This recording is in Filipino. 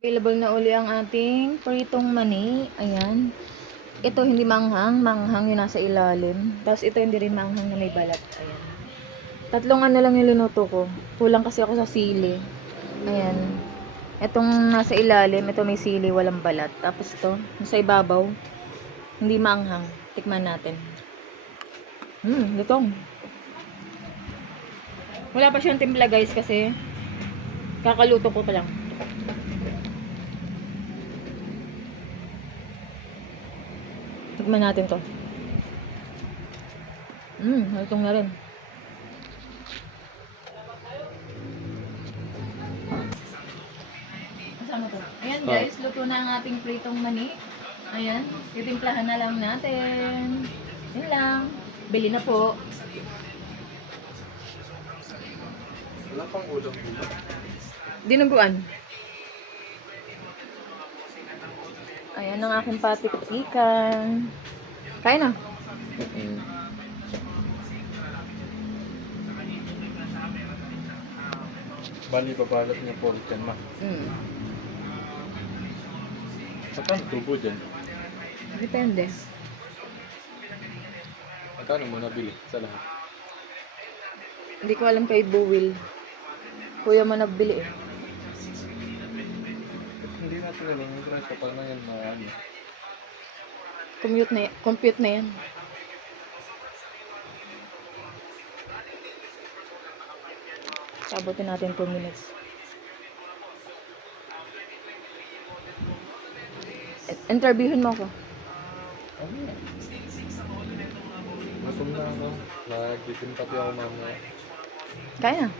Available na uli ang ating pritong mani. Ayan. Ito hindi manghang. Manghang yung nasa ilalim. Tapos ito hindi rin manghang na may balat. Ayan. Tatlong ano lang yung lunuto ko. Kulang kasi ako sa sili. Ayan. Itong nasa ilalim, ito may sili, walang balat. Tapos ito, nasa ibabaw, hindi manghang. Tikman natin. Lutong. Wala pa siyang timpla guys kasi kakaluto ko pa lang. Tikman natin to. Lutong na rin. Kasama to. Ayan guys, luto na ang ating pritong mani. Ayan, titimplahan na lang natin. Yun lang. Bili na po. Wala pang ulam dito. Dinuguan. Ayan ang aking patik-tikan. Kain na. Bali, babalot niya po ulit yan, ma. Magkano tubo dyan? Depende. Magkano mo nabili sa lahat? Hindi ko alam kay Buwil. Kuya mo nagbili eh. Hindi natin alam yung price pa na yan, maano. Compute na yan. Sabutin natin 2 minutes. Interviewin mo ako. Ano yan? Gutom na ako. Nagtitim pati ako mamaya. Kaya na.